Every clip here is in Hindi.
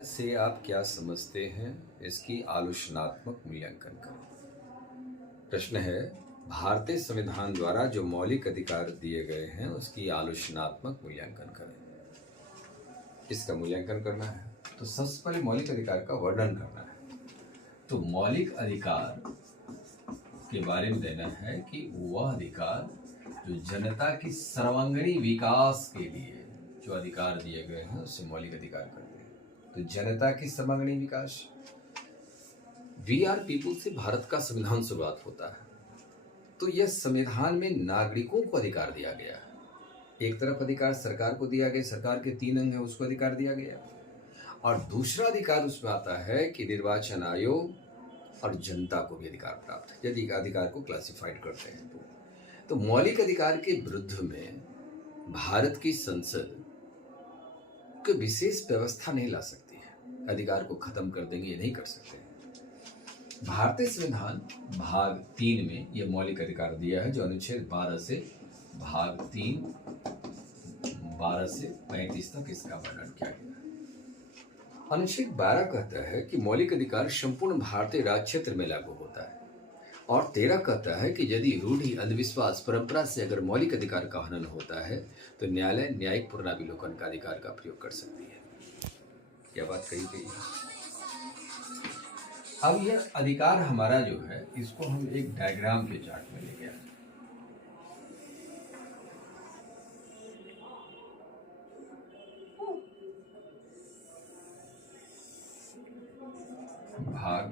से आप क्या समझते हैं, इसकी आलोचनात्मक मूल्यांकन करें। प्रश्न है, भारतीय संविधान द्वारा जो मौलिक अधिकार दिए गए हैं उसकी आलोचनात्मक मूल्यांकन करें। इसका मूल्यांकन करना है तो सबसे पहले मौलिक अधिकार का वर्णन करना है। तो मौलिक अधिकार के बारे में देना है कि वह अधिकार जो जनता की सर्वांगीण विकास के लिए जो अधिकार दिए गए हैं उससे मौलिक अधिकार करते हैं। तो जनता की सर्वांगीण विकास, वी आर पीपुल से भारत का संविधान शुरुआत होता है। तो यह संविधान में नागरिकों को अधिकार दिया गया है। एक तरफ अधिकार सरकार को दिया गया, सरकार के 3 अंग है उसको अधिकार दिया गया, और दूसरा अधिकार उसमें आता है कि निर्वाचन आयोग और जनता को भी अधिकार प्राप्त है यदि अधिकार को क्लासिफाइड करते हैं तो मौलिक अधिकार के विरुद्ध में भारत की संसद कोई विशेष व्यवस्था नहीं ला सकती है। अधिकार को खत्म कर देंगे, ये नहीं कर सकते। भारतीय संविधान भाग 3 में यह मौलिक अधिकार दिया है जो अनुच्छेद 12 से भाग 3 12 से 35 तक इसका वर्णन किया गया है। अनुच्छेद 12 कहता है कि मौलिक अधिकार संपूर्ण भारतीय राज्य क्षेत्र में लागू होता है, और 13 कहता है कि यदि रूढ़ि, अंधविश्वास, परंपरा से अगर मौलिक अधिकार का हनन होता है तो न्यायालय न्यायिक पुनरावलोकन का अधिकार का प्रयोग कर सकती है। यह बात कही गई है। अब यह अधिकार हमारा जो है इसको हम एक डायग्राम के चार्ट में लेके आए। भाग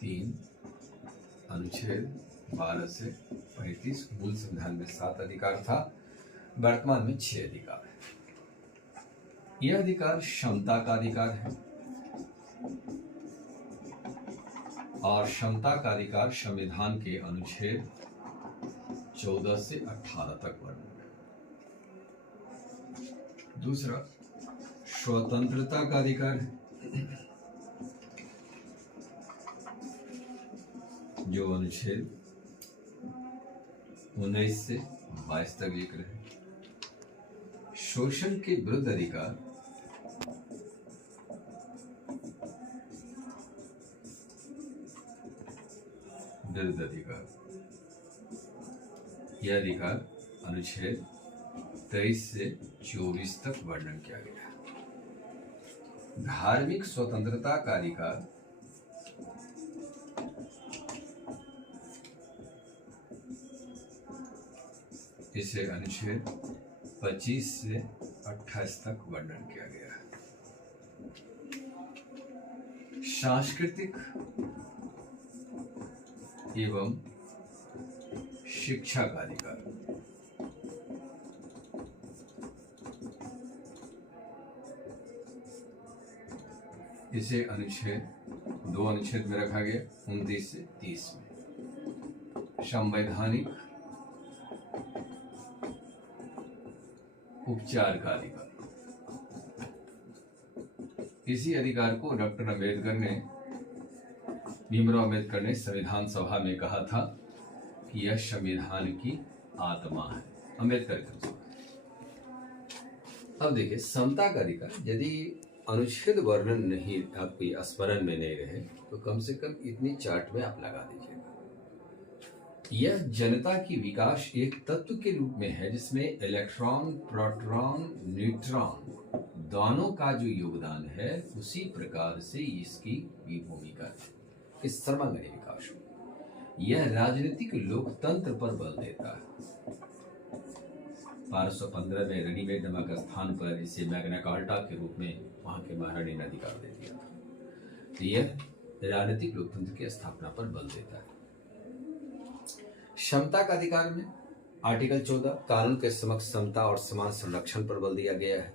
3 अनुच्छेद 12 से 35, मूल संविधान में 7 अधिकार था, वर्तमान में 6 अधिकार है। यह अधिकार क्षमता का अधिकार है, और क्षमता का अधिकार संविधान के अनुच्छेद 14 से 18 तक वर्णन है। दूसरा, स्वतंत्रता का अधिकार है जो अनुच्छेद 19 से 22 तक लिख रहे हैं। शोषण के विरुद्ध अधिकार यह अधिकार अनुच्छेद 23 से 24 तक वर्णन किया गया है। धार्मिक स्वतंत्रता का अधिकार इसे अनुच्छेद 25 से 28 तक वर्णन किया गया है। सांस्कृतिक एवं शिक्षा का अधिकार इसे अनुच्छेद 2 अनुच्छेद में रखा गया, 29 से 30 में। संवैधानिक उपचार का अधिकार, इसी अधिकार को डॉक्टर अम्बेडकर ने, भीमराव अम्बेडकर ने संविधान सभा में कहा था कि यह संविधान की आत्मा है, अम्बेडकर के अनुसार। अब देखिए, समता का अधिकार, यदि अनुच्छेद वर्णन नहीं, आपकी स्मरण में नहीं रहे तो कम से कम इतनी चार्ट में आप लगा दीजिएगा। यह जनता की विकास एक तत्व के रूप में है जिसमें इलेक्ट्रॉन, प्रोटॉन, न्यूट्रॉन दोनों का जो योगदान है उसी प्रकार से इसकी भी भूमिका है इस सर्वांगीण विकास में। यह राजनीतिक लोकतंत्र पर बल देता है। 1215 में रणीमेड नमक स्थान पर इसे मैग्ना कार्टा के रूप में वहां के महारानी ने अधिकार दे दिया था। तो यह राजनीतिक लोकतंत्र की स्थापना पर बल देता है। क्षमता का अधिकार में आर्टिकल 14 कानून के समक्ष समता और समान संरक्षण पर बल दिया गया है,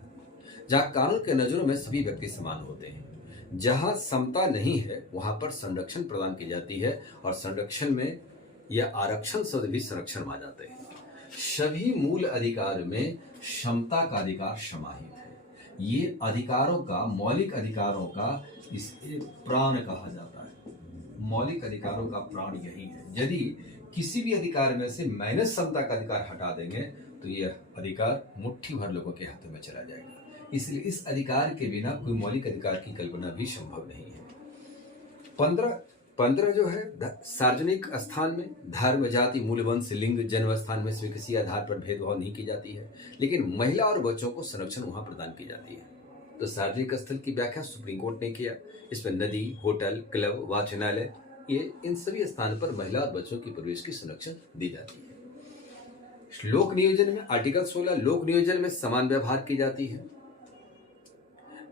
जहां कानून के नजरों में सभी व्यक्ति समान होते हैं। जहां समता नहीं है वहां पर संरक्षण प्रदान की जाती है, और संरक्षण में यह आरक्षण शब्द भी संरक्षण में आ जाते हैं। सभी मूल अधिकार में क्षमता का अधिकार समाहित है। ये अधिकारों का, मौलिक अधिकारों का इसे प्राण कहा जाता है। मौलिक अधिकारों का प्राण यही है। यदि किसी भी अधिकार में से माइनस क्षमता का अधिकार हटा देंगे तो यह अधिकार मुट्ठी भर लोगों के हाथों में चला जाएगा। इसलिए इस अधिकार के बिना कोई मौलिक अधिकार की कल्पना भी संभव नहीं है। 15 जो है सार्वजनिक स्थान में धर्म, जाति, मूल, वंश, लिंग, जन्म स्थान में से किसी आधार पर भेदभाव नहीं की जाती है, लेकिन महिला और बच्चों को संरक्षण वहां प्रदान की जाती है। तो सार्वजनिक स्थल की व्याख्या सुप्रीम कोर्ट ने किया। इसमें नदी, होटल, क्लब, वाचनालय, ये इन सभी स्थान पर महिला और बच्चों की प्रवेश की संरक्षण दी जाती है। लोक नियोजन में आर्टिकल 16 लोक नियोजन में समान व्यवहार की जाती है,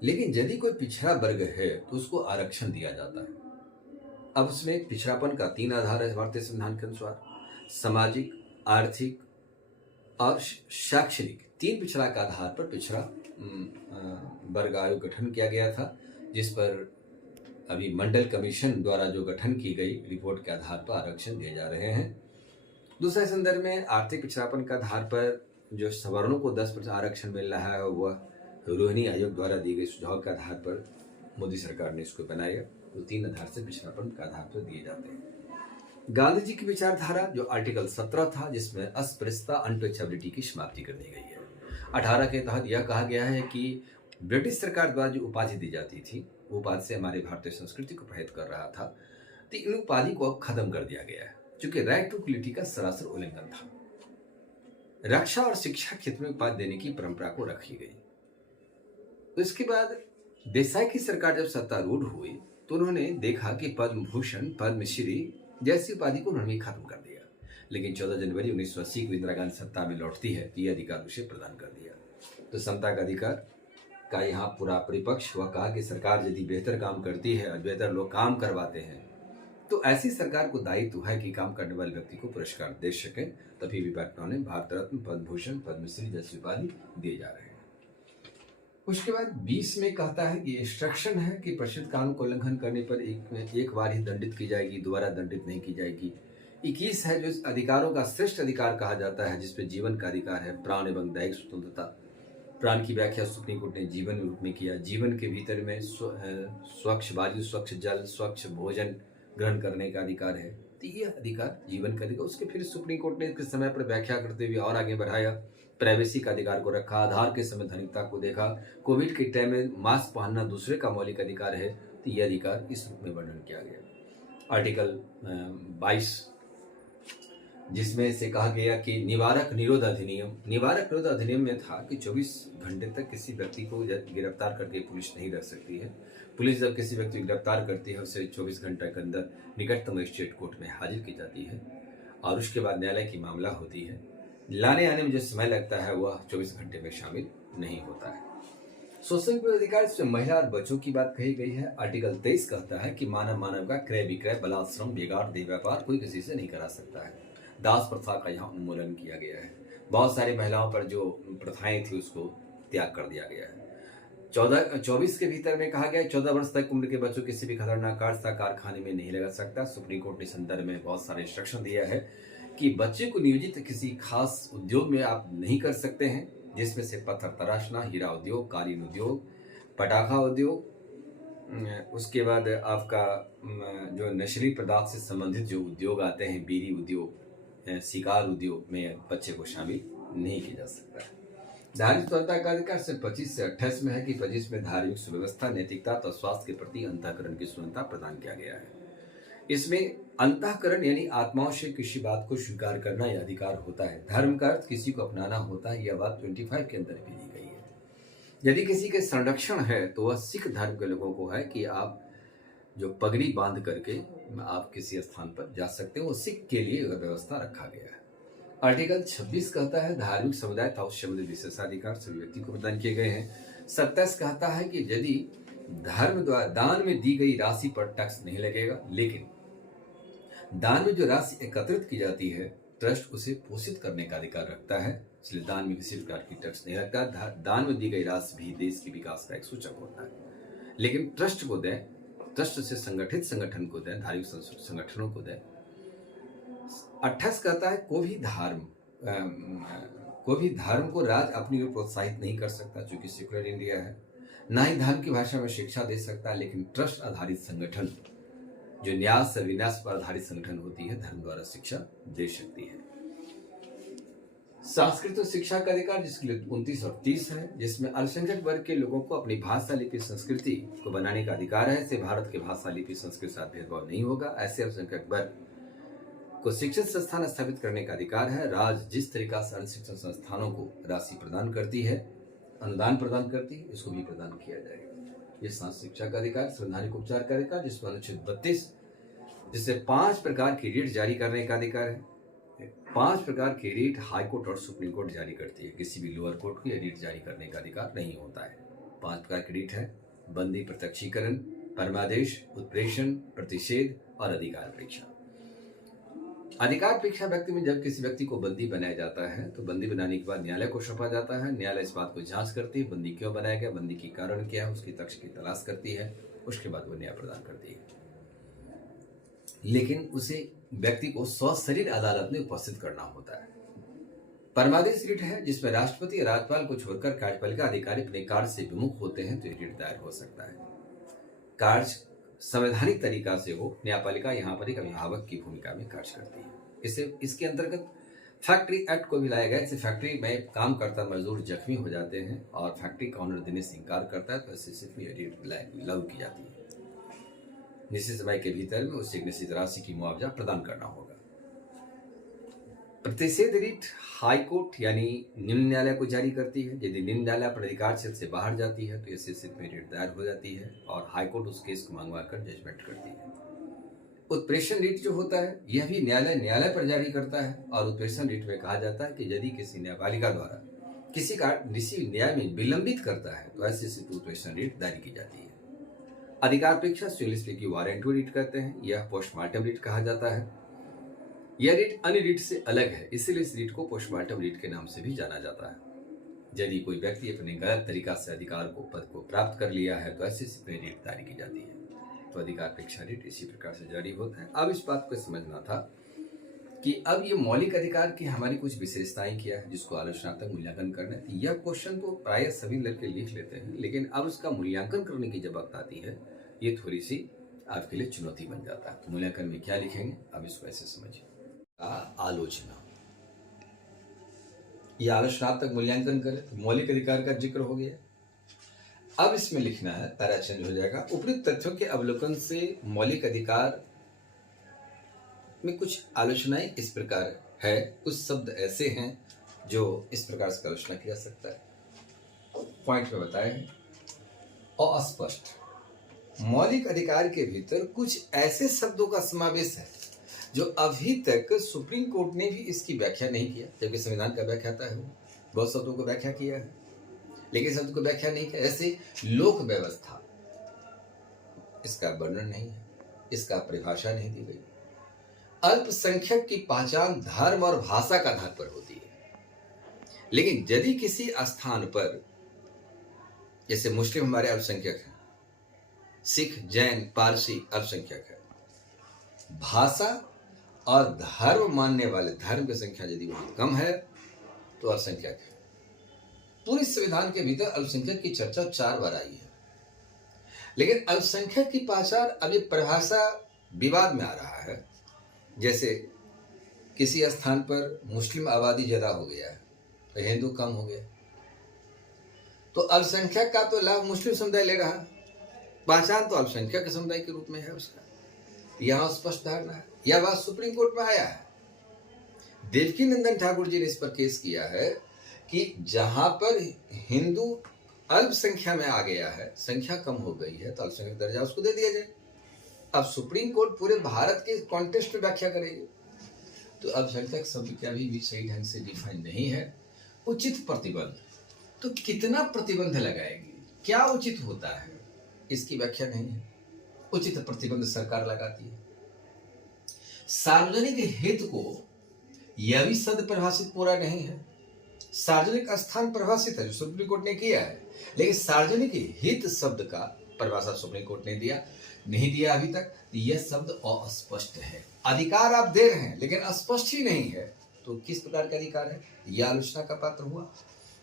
लेकिन यदि कोई पिछड़ा वर्ग है तो उसको आरक्षण दिया जाता है। अब उसमें पिछड़ापन का 3 आधार है भारतीय संविधान के अनुसार, सामाजिक, आर्थिक और शैक्षणिक। 3 पिछड़ा के आधार पर पिछड़ा वर्ग आयोग गठन किया गया था, जिस पर अभी मंडल कमीशन द्वारा जो गठन की गई रिपोर्ट के आधार पर आरक्षण दिए जा रहे हैं। दूसरे संदर्भ में आर्थिक पिछड़ापन के आधार पर जो सवर्णों को 10% आरक्षण मिल रहा है, वह रोहिणी आयोग द्वारा दी गई सुझाव के आधार पर मोदी सरकार ने इसको बनाया। तो 3 आधार से पिछड़ापन के आधार पर दिए जाते हैं। गांधी जी की विचारधारा जो आर्टिकल 17 था, जिसमें अस्पृश्यता, अनटचेबिलिटी की समाप्ति कर दी गई है। 18 के तहत यह कहा गया है कि ब्रिटिश सरकार द्वारा जो उपाधि दी जाती थी, वो उपाधि से हमारे भारतीय संस्कृति को प्रभावित कर रहा था, तो इन उपाधि को अब खत्म कर दिया गया है, क्योंकि राइट टू इक्वलिटी का सरासर उल्लंघन था। रक्षा और शिक्षा क्षेत्र में उपाधि देने की परंपरा को रखी गई। तो इसके बाद देसाई की सरकार जब सत्तारूढ़ हुई तो उन्होंने देखा कि पद्म भूषण, पद्मश्री जैसी उपाधि को उन्होंने खत्म कर दिया। लेकिन 14 जनवरी 1980 को इंदिरा गांधी सत्ता में लौटती है तो यह अधिकार उसे प्रदान कर दिया। तो समता का अधिकार का यहाँ पूरा परिपक्ष हुआ, कहा कि सरकार यदि बेहतर काम करती है और बेहतर लोग काम करवाते हैं तो ऐसी सरकार को दायित्व है कि काम करने वाले व्यक्ति को पुरस्कार दे सके। तभी विपक्षियों ने भारत रत्न, पद्म भूषण, पद्मश्री जैसी उपाधि दिए जा रहे हैं। उसके बाद 20 में कहता है कि इंस्ट्रक्शन है कि प्रचलित कानून को उल्लंघन करने पर एक बार ही दंडित की जाएगी, दोबारा दंडित नहीं की जाएगी। 21 है जो अधिकारों का श्रेष्ठ अधिकार कहा जाता है, जिसपे जीवन का अधिकार है, प्राण एवं दैहिक स्वतंत्रता। प्राण की व्याख्या सुप्रीम कोर्ट ने जीवन रूप में किया। जीवन के भीतर में स्वच्छ वायु, स्वच्छ जल, स्वच्छ भोजन ग्रहण करने का अधिकार है। तो यह अधिकार जीवन का अधिकार, उसके फिर सुप्रीम कोर्ट ने इसके समय पर व्याख्या करते हुए और आगे बढ़ाया। प्राइवेसी का अधिकार को रखा, आधार के संवैधानिकता को देखा। कोविड के टाइम में मास्क पहनना दूसरे का मौलिक अधिकार है, तो यह अधिकार इस रूप में वर्णन किया गया। आर्टिकल 22 जिसमें से कहा गया कि निवारक निरोध अधिनियम में था कि 24 घंटे तक किसी व्यक्ति को गिरफ्तार करके पुलिस नहीं रख सकती है। पुलिस जब किसी व्यक्ति को गिरफ्तार करती है उसे 24 घंटे के अंदर निकटतम मजिस्ट्रेट कोर्ट में हाजिर की जाती है और उसके बाद न्यायालय की मामला होती है। लाने आने में जो समय लगता है वह 24 घंटे में शामिल नहीं होता है। शोषण के अधिकार से महिला और बच्चों की बात कही गई है। आर्टिकल 23 कहता है कि मानव का क्रय विक्रय, बलात्श्रम, बेगार, देह व्यापार कोई किसी से नहीं करा सकता है। दास प्रथा का यहाँ उन्मूलन किया गया है। बहुत सारी महिलाओं पर जो प्रथाएं थी उसको त्याग कर दिया गया है। 24 के भीतर में कहा गया 14 वर्ष तक उम्र के बच्चों किसी भी खतरनाक कारखाने में नहीं लगा सकता। सुप्रीम कोर्ट ने संदर्भ में बहुत सारे इंस्ट्रक्शन दिया है कि बच्चे को नियोजित किसी खास उद्योग में आप नहीं कर सकते हैं, जिसमें से पत्थर तराशना, हीरा उद्योग, कालीन उद्योग, पटाखा उद्योग, उसके बाद आपका जो नशीली पदार्थ से संबंधित जो उद्योग आते हैं, बीड़ी उद्योग, शिकार उद्योग में बच्चे को शामिल नहीं किया जा सकता है। धार्मिक स्वतंत्रता का अधिकार सिर्फ 25 से 28 में है कि 25 में धार्मिक सुव्यवस्था, नैतिकता और स्वास्थ्य के प्रति अंतःकरण की स्वतंत्रता प्रदान किया गया है। इसमें अंतःकरण यानी आत्माओं से किसी बात को स्वीकार करना यह अधिकार होता है। धर्म का अर्थ किसी को अपनाना होता है, यह बात 25 के अंदर भी दी गई है। यदि किसी के संरक्षण है तो वह सिख धर्म के लोगों को है कि आप जो पगड़ी बांध करके आप किसी स्थान पर जा सकते हैं, वो सिख के लिए व्यवस्था रखा गया है। आर्टिकल 26 कहता है धार्मिक समुदाय तथा उससे संबंधित विशेषाधिकार सभी व्यक्ति को प्रदान किए गए हैं। 27 कहता है कि यदि धर्म द्वारा दान में दी गई राशि पर टैक्स नहीं लगेगा, लेकिन दान में जो राशि एकत्रित की जाती है ट्रस्ट उसे पोषित करने का अधिकार रखता है, इसलिए दान में किसी प्रकार की टैक्स नहीं लगता। दान में दी गई राशि भी देश के विकास का एक सूचक होता है, लेकिन ट्रस्ट को दें, ट्रस्ट से संगठित संगठन को दें, धार्मिक संगठनों को दें। 28 कहता है कोई भी धर्म को राज्य अपनी ओर प्रोत्साहित नहीं कर सकता, चूंकि सेकुलर इंडिया है। ना ही धर्म की भाषा में शिक्षा दे सकता है, लेकिन ट्रस्ट आधारित संगठन जो न्यास और विन्यास पर आधारित संगठन होती है, धर्म द्वारा शिक्षा दे सकती है। सांस्कृतिक शिक्षा का अधिकार जिसके लिए 29 और 30 है, जिसमें अल्पसंख्यक वर्ग के लोगों को अपनी भाषा लिपि संस्कृति को बनाने का अधिकार है। इससे भारत के भाषा लिपि संस्कृति के साथ भेदभाव नहीं होगा। ऐसे अल्पसंख्यक वर्ग को शिक्षण संस्थान स्थापित करने का अधिकार है। राज्य जिस तरीका से अन्य शिक्षण संस्थानों को राशि प्रदान करती है, अनुदान प्रदान करती है, इसको भी प्रदान किया जाएगा। ये सांस्कृतिक शिक्षा का अधिकार। संवैधानिक उपचार का अधिकार जिसमें अनुच्छेद 32 जिससे 5 प्रकार की रीट जारी करने का अधिकार है। 5 प्रकार की रीट हाई कोर्ट और सुप्रीम कोर्ट जारी करती है। किसी भी लोअर कोर्ट को यह रीट जारी करने का अधिकार नहीं होता है। 5 प्रकार की रीट है: बंदी, प्रत्यक्षीकरण, परमादेश, उत्प्रेषण, प्रतिषेध और अधिकार परीक्षा। अधिकार परीक्षा व्यक्ति में जब किसी व्यक्ति को बंदी बनाया जाता है तो बंदी बनाने के बाद न्यायालय को सौंपा जाता है। न्यायालय इस बात को जांच करती है बंदी क्यों बनाया गया, बंदी की कारण क्या है, उसकी तथ्य की तलाश करती है। उसके बाद वो न्याय प्रदान करती है। लेकिन उसे व्यक्ति को सशरीर अदालत में उपस्थित करना होता है। परमादेश रीट है जिसमें राष्ट्रपति या राज्यपाल को छोड़कर कार्यपालिका अधिकारी अपने कार्य से विमुख होते हैं तो ये रीट दायर हो सकता है। कार्य संवैधानिक तरीका से हो, न्यायपालिका यहाँ पर एक अभिभावक की भूमिका में कार्य करती है। इसके अंतर्गत फैक्ट्री एक्ट को भी लाया गया। इससे फैक्ट्री में काम करता मजदूर जख्मी हो जाते हैं और फैक्ट्री का ऑनर देने से इंकार करता है तो ऐसे स्थिति में रीट लागू की जाती है। निश्चित समय के भीतर में उसे एक निश्चित राशि की मुआवजा प्रदान करना होगा। प्रतिषेध रीट हाई कोर्ट यानी निम्न न्यायालय को जारी करती है। यदि निम्न न्यायालय अपने अधिकार क्षेत्र से बाहर जाती है तो ऐसे स्थिति में रीट दायर हो जाती है और हाई कोर्ट उस केस को मंगवा कर जजमेंट करती है। उत्प्रेषण रीट जो होता है यह भी न्यायालय पर जारी करता है और उत्प्रेषण रीट में कहा जाता है कि यदि किसी न्यायपालिका द्वारा किसी का न्याय में विलंबित करता है तो ऐसी स्थिति उत्प्रेषण रीट दायर की जाती है। अधिकार परीक्षा की वारंटरी रीट कहते हैं। यह पोस्टमार्टम रीट कहा जाता है। यह रीट अन्य रीट से अलग है, इसीलिए इस रीट को पोस्टमार्टम रीट के नाम से भी जाना जाता है। यदि कोई व्यक्ति अपने गलत तरीका से अधिकार को पद को प्राप्त कर लिया है तो ऐसी स्थिति में रीट जारी की जाती है। तो अधिकार परीक्षा रीट इसी प्रकार से जारी होता है। अब इस बात को समझना था कि अब ये मौलिक अधिकार की हमारी कुछ विशेषताएं क्या है जिसको आलोचनात्मक मूल्यांकन करना है। यह क्वेश्चन तो प्राय सभी लड़के लिख लेते हैं, लेकिन अब इसका मूल्यांकन करने की जब वक्त आती है ये थोड़ी सी आपके लिए चुनौती बन जाता है। तो मूल्यांकन में क्या लिखेंगे अब इसको ऐसे समझिए। आलोचना, यह आलोचनात्मक मूल्यांकन करें तो मौलिक अधिकार का जिक्र हो गया। अब इसमें लिखना है, पैरा चेंज हो जाएगा। उपयुक्त तथ्यों के अवलोकन से मौलिक अधिकार में कुछ आलोचनाएं इस प्रकार है। कुछ शब्द ऐसे हैं जो इस प्रकार से आलोचना किया जा सकता है। पॉइंट में बताए हैं। अस्पष्ट, मौलिक अधिकार के भीतर कुछ ऐसे शब्दों का समावेश है जो अभी तक सुप्रीम कोर्ट ने भी इसकी व्याख्या नहीं किया, जबकि संविधान का व्याख्याता है वो बहुत शब्दों को व्याख्या किया है, लेकिन शब्द को व्याख्या नहीं किया। ऐसे लोक व्यवस्था, इसका वर्णन नहीं है, इसका परिभाषा नहीं दी गई। अल्पसंख्यक की पहचान धर्म और भाषा का आधार पर होती है, लेकिन यदि किसी स्थान पर, जैसे मुस्लिम हमारे अल्पसंख्यक हैं, सिख, जैन, पारसी अल्पसंख्यक है, भाषा और धर्म मानने वाले धर्म की संख्या यदि बहुत कम है तो अल्पसंख्यक है। पूरे संविधान के भीतर अल्पसंख्यक की चर्चा 4 बार आई है, लेकिन अल्पसंख्यक की पहचान अभी परिभाषा विवाद में आ रहा है। जैसे किसी स्थान पर मुस्लिम आबादी ज्यादा हो गया है तो हिंदू कम हो गया, तो अल्पसंख्यक का तो लाभ मुस्लिम समुदाय ले रहा है, पहचान तो अल्पसंख्यक के समुदाय के रूप में है उसका। यह स्पष्ट धारणा है। यह बात सुप्रीम कोर्ट में आया है। देवकीनंदन ठाकुर जी ने इस पर केस किया है कि जहां पर हिंदू अल्पसंख्या में आ गया है, संख्या कम हो गई है, तो अल्पसंख्यक दर्जा उसको दे दिया जाए। अब सुप्रीम कोर्ट पूरे भारत के कॉन्टेक्स्ट में व्याख्या करेगी तो अल्पसंख्यक शब्द क्या भी सही ढंग से डिफाइन नहीं है। उचित प्रतिबंध, तो कितना प्रतिबंध लगाएगी, क्या उचित होता है, इसकी व्याख्या नहीं है। उचित प्रतिबंध सरकार लगाती है। सार्वजनिक हित को, यह भी शब्द परिभाषित पूरा नहीं है। सार्वजनिक स्थान परिभाषित है जो सुप्रीम कोर्ट ने किया है, लेकिन सार्वजनिक हित शब्द का परिभाषा सुप्रीम कोर्ट ने नहीं दिया अभी तक। यह शब्द अस्पष्ट है। अधिकार आप दे रहे हैं लेकिन अस्पष्ट ही नहीं है, तो किस प्रकार का अधिकार है, यह आलोचना का पात्र हुआ।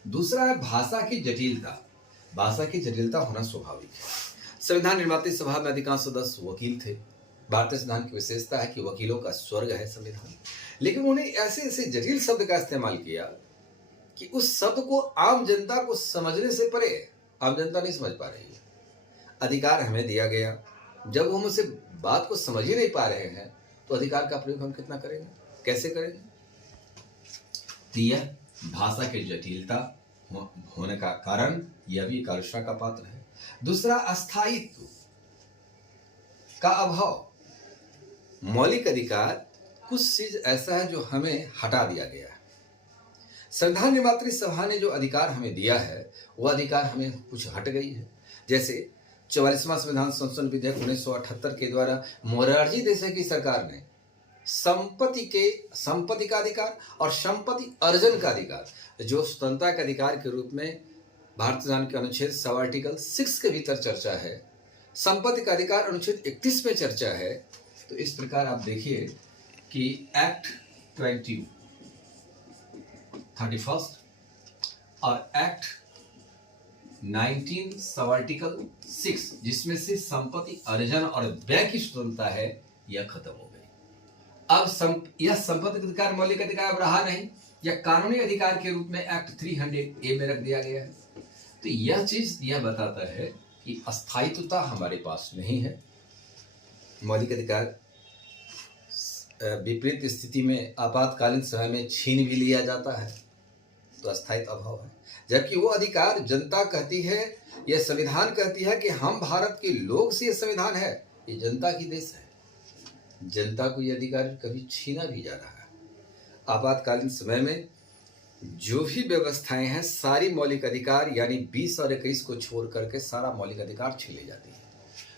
दूसरा है भाषा की जटिलता। भाषा की जटिलता होना स्वाभाविक है। संविधान निर्माता सभा में अधिकांश सदस्य वकील थे। भारतीय संविधान की विशेषता है कि वकीलों का स्वर्ग है संविधान, लेकिन उन्होंने ऐसे ऐसे जटिल शब्द का इस्तेमाल किया कि उस शब्द को आम जनता को समझने से परे है। आम जनता नहीं समझ पा रही है। अधिकार हमें दिया गया, जब हम उसे बात को समझ ही नहीं पा रहे हैं तो अधिकार का प्रयोग हम कितना करेंगे, कैसे करेंगे? तो यह भाषा की जटिलता होने का कारण यह भी एक आलोचना का पात्र है। दूसरा, अस्थायित्व का अभाव। मौलिक अधिकार कुछ चीज ऐसा है जो हमें हटा दिया गया है। संविधान निर्मात्री सभा ने जो अधिकार हमें दिया है वह अधिकार हमें कुछ हट गई है। जैसे 44वां संविधान संशोधन विधेयक 1978 के द्वारा मोरारजी देसाई की सरकार ने संपत्ति का अधिकार और संपत्ति अर्जन का अधिकार, जो स्वतंत्रता के अधिकार के रूप में भारतीय संविधान के अनुच्छेद 7 आर्टिकल 6 के भीतर चर्चा है, संपत्ति का अधिकार अनुच्छेद 31 में चर्चा है। तो इस प्रकार आप देखिए कि एक्ट 31 और एक्ट 19 सब आर्टिकल 6, जिसमें से संपत्ति अर्जन और व्यय की स्वतंत्रता है, यह खत्म हो गई। अब यह संपत्ति अधिकार मौलिक अधिकार अब रहा नहीं, यह कानूनी अधिकार के रूप में एक्ट 300A में रख दिया गया है। तो यह चीज यह बताता है कि अस्थायित्वता हमारे पास नहीं है। मौलिक अधिकार विपरीत स्थिति में आपातकालीन समय में छीन भी लिया जाता है, तो अस्थायित्व अभाव है। जबकि वो अधिकार जनता कहती है, यह संविधान कहती है कि हम भारत के लोग से, यह संविधान है, ये जनता की देश है। जनता को यह अधिकार कभी छीना भी जा रहा है। आपातकालीन समय में जो भी व्यवस्थाएं हैं, सारी मौलिक अधिकार यानी 20 और 21 को छोड़ करके सारा मौलिक अधिकार छीन ली जाती है।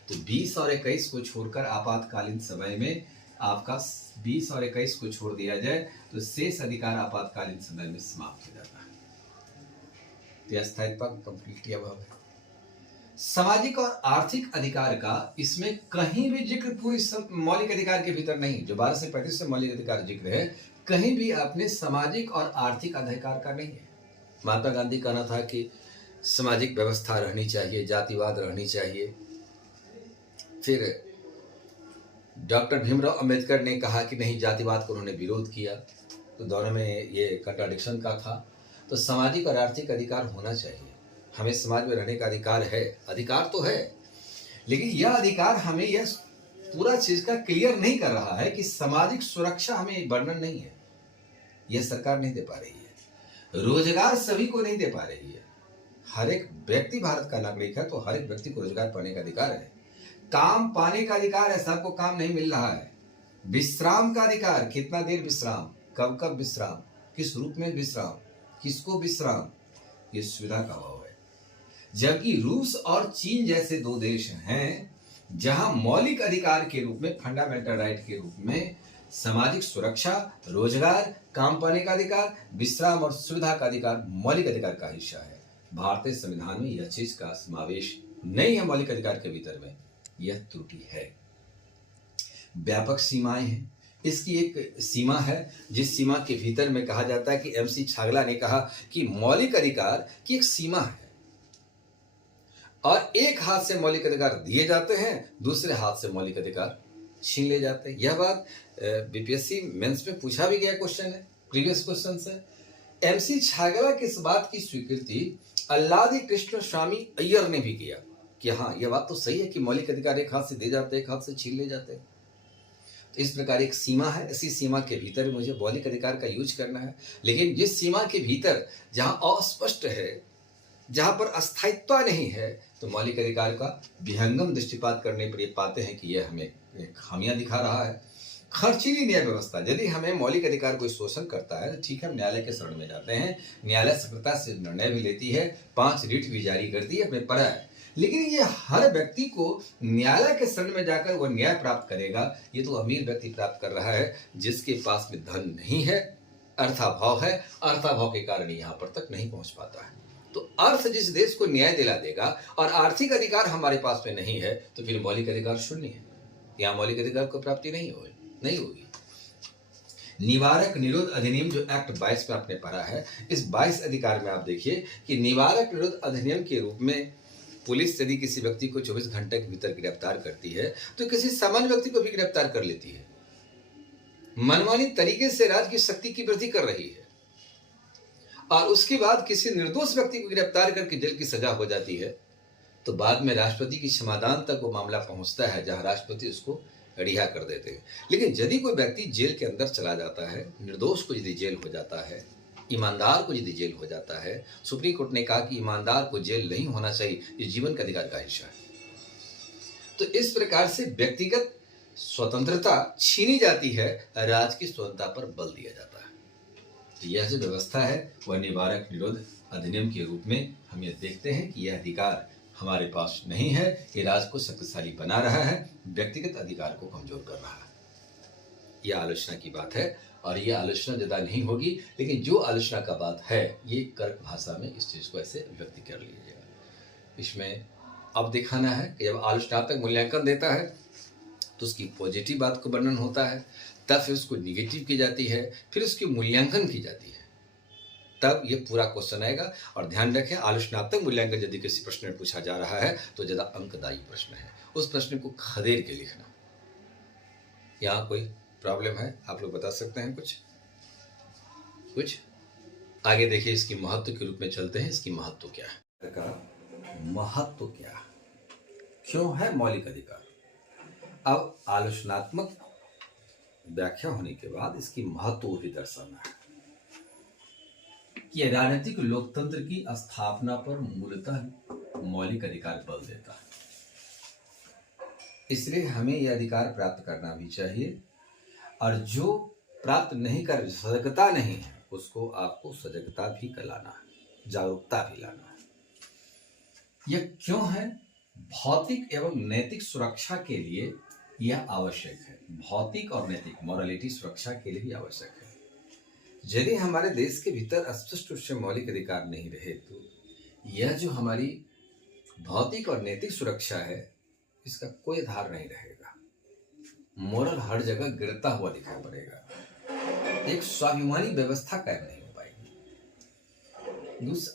तो 20 और 21 को छोड़कर आपातकालीन समय में आपका 20 और 21 को छोड़ दिया जाए तो शेष अधिकार आपातकालीन समय में समाप्त हो जाता है। तो स्थायित्व का कंप्लीटली अभाव है। सामाजिक और आर्थिक अधिकार का इसमें कहीं भी जिक्र पूरी मौलिक अधिकार के भीतर नहीं। जो 12 से 35 से मौलिक अधिकार जिक्र है, कहीं भी आपने सामाजिक और आर्थिक अधिकार का नहीं है। महात्मा गांधी कहना था कि सामाजिक व्यवस्था रहनी चाहिए, जातिवाद रहनी चाहिए। फिर डॉक्टर भीमराव अंबेडकर ने कहा कि नहीं, जातिवाद को उन्होंने विरोध किया। तो दोनों में ये कंट्राडिक्शन का था। तो सामाजिक और आर्थिक अधिकार होना चाहिए। हमें समाज में रहने का अधिकार है, अधिकार तो है, लेकिन यह अधिकार हमें यह पूरा चीज का क्लियर नहीं कर रहा है कि सामाजिक सुरक्षा हमें वर्णन नहीं है, यह सरकार नहीं दे पा रही है। रोजगार सभी को नहीं दे पा रही है। हर एक व्यक्ति भारत का नागरिक है, तो हर एक व्यक्ति को रोजगार पाने का अधिकार है। काम पाने का अधिकार है, सबको काम नहीं मिल रहा है। विश्राम का अधिकार, कितना देर विश्राम, कब कब विश्राम, किस रूप में विश्राम, किसको विश्राम, ये सुविधा का अभाव है। जबकि रूस और चीन जैसे दो देश हैं जहां मौलिक अधिकार के रूप में, फंडामेंटल राइट के रूप में सामाजिक सुरक्षा, रोजगार, काम पाने का अधिकार, विश्राम और सुविधा का अधिकार मौलिक अधिकार का हिस्सा है। भारतीय संविधान में यह चीज का समावेश नहीं है मौलिक अधिकार के भीतर में, यह त्रुटि है। व्यापक सीमाएं हैं। इसकी एक सीमा है जिस सीमा के भीतर में कहा जाता है कि MC छागला ने कहा कि मौलिक अधिकार की एक सीमा है और एक हाथ से मौलिक अधिकार दिए जाते हैं, दूसरे हाथ से मौलिक अधिकार छीन ले जाते हैं। यह बात BPSC मेंस में पूछा भी गया क्वेश्चन है, प्रीवियस क्वेश्चन है। MC छागला की इस बात की स्वीकृति अल्लादी कृष्ण स्वामी अय्यर ने भी किया कि हाँ, यह बात तो सही है कि मौलिक अधिकार एक हाथ से दे जाते हैं, एक हाथ से छीन ले जाते हैं। तो इस प्रकार एक सीमा है, इसी सीमा के भीतर मुझे मौलिक अधिकार का यूज करना है। लेकिन जिस सीमा के भीतर जहां अस्पष्ट है, जहां पर अस्थायित्व नहीं है, तो मौलिक अधिकार का विहंगम दृष्टिपात करने पर ये पाते हैं कि यह हमें खामियां दिखा रहा है। खर्चीली न्याय व्यवस्था, यदि हमें मौलिक अधिकार कोई शोषण करता है तो ठीक है, हम न्यायालय के शरण में जाते हैं, न्यायालय सक्रियता से निर्णय भी लेती है, 5 रिट भी जारी करती है, अपने पढ़ा है। लेकिन ये हर व्यक्ति को न्यायालय के शरण में जाकर वो न्याय प्राप्त करेगा, ये तो अमीर व्यक्ति प्राप्त कर रहा है जिसके पास में धन नहीं है, अर्थाभाव है, अर्थाभाव के कारण यहाँ पर तक नहीं पहुंच पाता है। तो अर्थ जिस देश को न्याय दिला देगा और आर्थिक अधिकार हमारे पास में नहीं है, तो फिर मौलिक अधिकार शून्य है, यहाँ मौलिक अधिकार को प्राप्ति नहीं होगी। निवारक निरोध अधिनियम जो एक्ट 22 में आपने पढ़ा है, इस 22 अधिकार में आप देखिए कि निवारक निरोध अधिनियम के रूप में पुलिस यदि किसी व्यक्ति को 24 घंटे के भीतर गिरफ्तार करती है तो किसी सामान्य व्यक्ति को भी गिरफ्तार कर लेती है। मनमानी तरीके से राज्य की शक्ति की वृद्धि कर रही है। और उसके बाद किसी निर्दोष व्यक्ति को गिरफ्तार करके जेल की सजा हो जाती है, तो बाद में राष्ट्रपति की क्षमादान तक वो मामला पहुंचता है, जहां राष्ट्रपति उसको रिहा कर देते हैं। लेकिन यदि कोई व्यक्ति जेल के अंदर चला जाता है, निर्दोष को यदि जेल हो जाता है, ईमानदार को यदि जेल हो जाता है, सुप्रीम कोर्ट ने कहा कि ईमानदार को जेल नहीं होना चाहिए, ये जीवन का अधिकार का हिस्सा है। तो इस प्रकार से व्यक्तिगत स्वतंत्रता छीनी जाती है, राज्य की स्वतंत्रता पर बल दिया जाता है। तो यह जो व्यवस्था है वह निवारक निरोध अधिनियम के रूप में हम ये देखते हैं कि यह अधिकार हमारे पास नहीं है, कि राज्य को शक्तिशाली बना रहा है, व्यक्तिगत अधिकार को कमजोर कर रहा है। यह आलोचना की बात है, और यह आलोचना ज्यादा नहीं होगी, लेकिन जो आलोचना का बात है ये कर्क भाषा में इस चीज को ऐसे व्यक्त कर लीजिएगा। इसमें अब दिखाना है कि जब आलोचनात्मक मूल्यांकन देता है तो उसकी पॉजिटिव बात को वर्णन होता है, तब फिर उसको निगेटिव की जाती है, फिर उसकी मूल्यांकन की जाती है, तब ये पूरा क्वेश्चन आएगा। और ध्यान रखें, आलोचनात्मक मूल्यांकन यदि किसी प्रश्न में पूछा जा रहा है तो ज्यादा अंकदायी प्रश्न है, उस प्रश्न को खदेड़ के लिखना। यहाँ कोई प्रॉब्लम है, आप लोग बता सकते हैं कुछ आगे देखिए। इसकी महत्व के रूप में चलते हैं। इसकी महत्व क्या है, का महत्व क्या, क्यों है मौलिक अधिकार। अब आलोचनात्मक व्याख्या होने के बाद इसकी महत्व भी दर्शाना है कि राजनीतिक लोकतंत्र की स्थापना पर मूलतः मौलिक अधिकार बल देता है। इसलिए हमें यह अधिकार प्राप्त करना भी चाहिए, और जो प्राप्त नहीं कर, सजगता नहीं है, उसको आपको सजगता भी कराना है, जागरूकता भी लाना है। यह क्यों है, भौतिक एवं नैतिक सुरक्षा के लिए यह आवश्यक है। भौतिक और नैतिक मॉरलिटी सुरक्षा के लिए भी आवश्यक है। यदि हमारे देश के भीतर स्पष्ट रूप से मौलिक अधिकार नहीं रहे तो यह जो हमारी भौतिक और नैतिक सुरक्षा है इसका कोई आधार नहीं रहेगा। मोरल हर जगह गिरता हुआ दिखाई पड़ेगा, एक स्वाभिमानी व्यवस्था कायम नहीं हो पाएगी।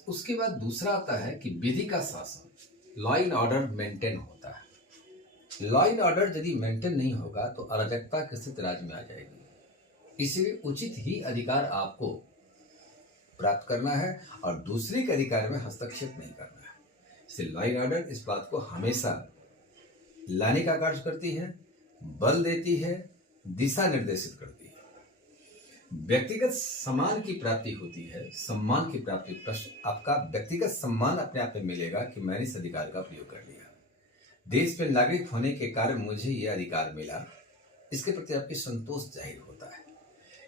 उसके बाद दूसरा आता है कि विधि का शासन, लॉ एंड ऑर्डर मेंटेन होता है। लॉ एंड ऑर्डर यदि मेंटेन नहीं होगा तो अराजकता की स्थिति राज्य में आ जाएगी। इसलिए उचित ही अधिकार आपको प्राप्त करना है और दूसरे के अधिकार में हस्तक्षेप नहीं करना है। इसलिए लॉ एंड ऑर्डर इस बात को हमेशा लाने का कार्य करती है, बल देती है, दिशा निर्देशित करती है। व्यक्तिगत सम्मान की प्राप्ति होती है, सम्मान की प्राप्ति। प्रश्न आपका व्यक्तिगत सम्मान अपने आप में मिलेगा कि मैंने इस अधिकार का प्रयोग कर लिया, देश में नागरिक होने के कारण मुझे यह अधिकार मिला, इसके प्रति आपकी संतोष जाहिर होता है।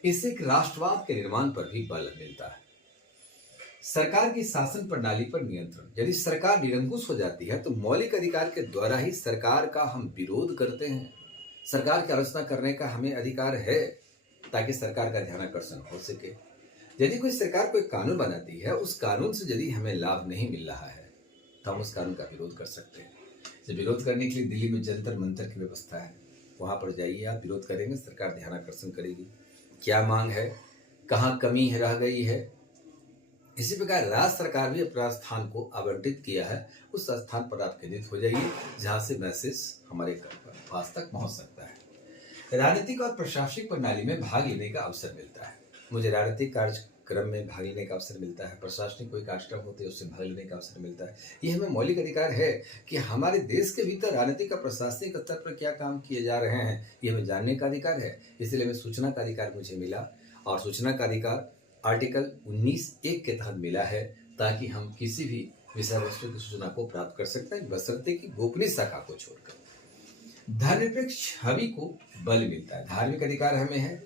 इससे एक राष्ट्रवाद के निर्माण पर भी बल मिलता है। सरकार की शासन प्रणाली पर नियंत्रण, यदि सरकार निरंकुश हो जाती है तो मौलिक अधिकार के द्वारा ही सरकार का हम विरोध करते हैं, सरकार की आलोचना करने का हमें अधिकार है, ताकि सरकार का ध्यानाकर्षण हो सके। यदि कोई सरकार कोई कानून बनाती है, उस कानून से यदि हमें लाभ नहीं मिल रहा है तो हम उस कानून का विरोध कर सकते हैं। जब विरोध करने के लिए दिल्ली में जंतर मंतर की व्यवस्था है, वहां पर जाइए, आप विरोध करेंगे, सरकार ध्यानाकर्षण करेगी, क्या मांग है, कहाँ कमी है, रह गई है। इसी प्रकार राज्य सरकार भी अपना स्थान को आवंटित किया है, उस स्थान पर आप केंद्रित हो जाइए जहां से मैसेज हमारे पास तक पहुंच सकता है। राजनीतिक और प्रशासनिक प्रणाली में भाग लेने का अवसर मिलता है। मुझे राजनीतिक कार्यक्रम में भाग लेने का अवसर मिलता है, प्रशासनिक कोई कार्यक्रम होते हैं उससे भाग लेने का अवसर मिलता है। ये हमें मौलिक अधिकार है कि हमारे देश के भीतर राजनीतिक और प्रशासनिक स्तर पर क्या काम किए जा रहे हैं, ये हमें जानने का अधिकार है। इसलिए हमें सूचना का अधिकार मुझे मिला, और सूचना का अधिकार आर्टिकल 19(1) के तहत मिला है, ताकि हम किसी भी विषय वस्तु की सूचना को प्राप्त कर सकते हैं, बशर्ते कि गोपनीय शाखा को छोड़कर। धर्मनिरपेक्ष छवि को बल मिलता है। धार्मिक अधिकार हमें है,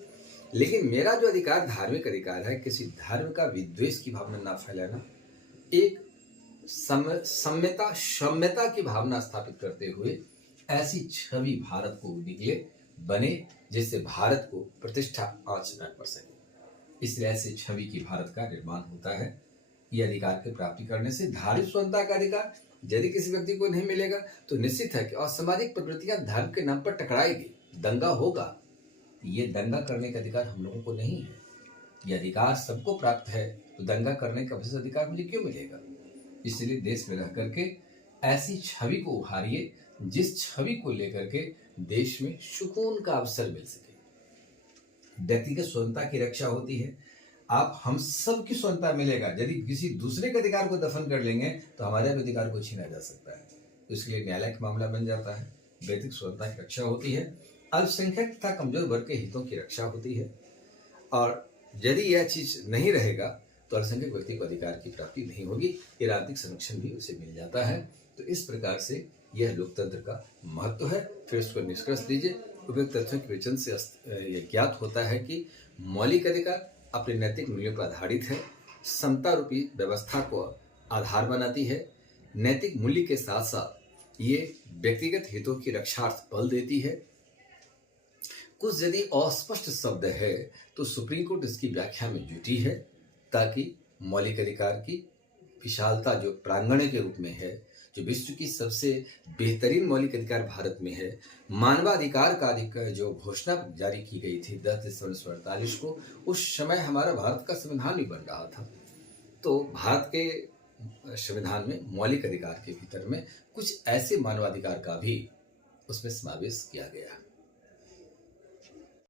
लेकिन मेरा जो अधिकार धार्मिक अधिकार है, किसी धर्म का विद्वेष की भावना ना फैलाना, एक सम्यता की भावना स्थापित करते हुए ऐसी छवि भारत को निकले, बने, जिससे भारत को प्रतिष्ठा आंच न पड़ सके। इसलिए ऐसी छवि की भारत का निर्माण होता है। ये अधिकार की प्राप्ति करने से धार्मिक स्वतंत्रता का अधिकार यदि किसी व्यक्ति को नहीं मिलेगा तो निश्चित है कि असामाजिक प्रवृत्तियां धर्म के नाम पर टकराएगी, दंगा होगा। ये दंगा करने का अधिकार हम लोगों को नहीं है। ये अधिकार सबको प्राप्त है, तो दंगा करने का विशेष अधिकार मुझे क्यों मिलेगा। इसलिए देश में रह करके ऐसी छवि को उभारिए जिस छवि को लेकर के देश में सुकून का अवसर मिल सके। व्यक्तिगत स्वतंत्रता की रक्षा होती है, आप हम सब की स्वतंत्रता मिलेगा। यदि किसी दूसरे के अधिकार को दफन कर लेंगे तो हमारे भी अधिकार को छीना जा सकता है। तो इसलिए न्यायालय का मामला बन जाता है। व्यक्तिगत स्वतंत्रता की रक्षा होती है, अल्पसंख्यक तथा कमजोर वर्ग के हितों की रक्षा होती है। और यदि यह चीज नहीं रहेगा तो अल्पसंख्यक व्यक्ति को अधिकार की प्राप्ति नहीं होगी, ये राजनीतिक संरक्षण भी उसे मिल जाता है। तो इस प्रकार से यह लोकतंत्र का महत्व है। फिर उसको निष्कर्ष दीजिए। उपयुक्त तथ्यों के विवेचन से यह ज्ञात होता है कि मौलिक अधिकार अपने नैतिक मूल्यों पर आधारित है, समता रूपी व्यवस्था को आधार बनाती है। नैतिक मूल्य के साथ साथ ये व्यक्तिगत हितों की रक्षार्थ बल देती है। कुछ यदि अस्पष्ट शब्द है तो सुप्रीम कोर्ट इसकी व्याख्या में जुटी है, ताकि मौलिक अधिकार की विशालता जो प्रांगण के रूप में है, जो विश्व की सबसे बेहतरीन मौलिक अधिकार भारत में है, मानवाधिकार का जो घोषणा जारी की गई थी 10 दिसंबर 1948 को, उस समय हमारा भारत का संविधान भी बन रहा था। तो भारत के संविधान में मौलिक अधिकार के भीतर में कुछ ऐसे मानवाधिकार का भी उसमें समावेश किया गया।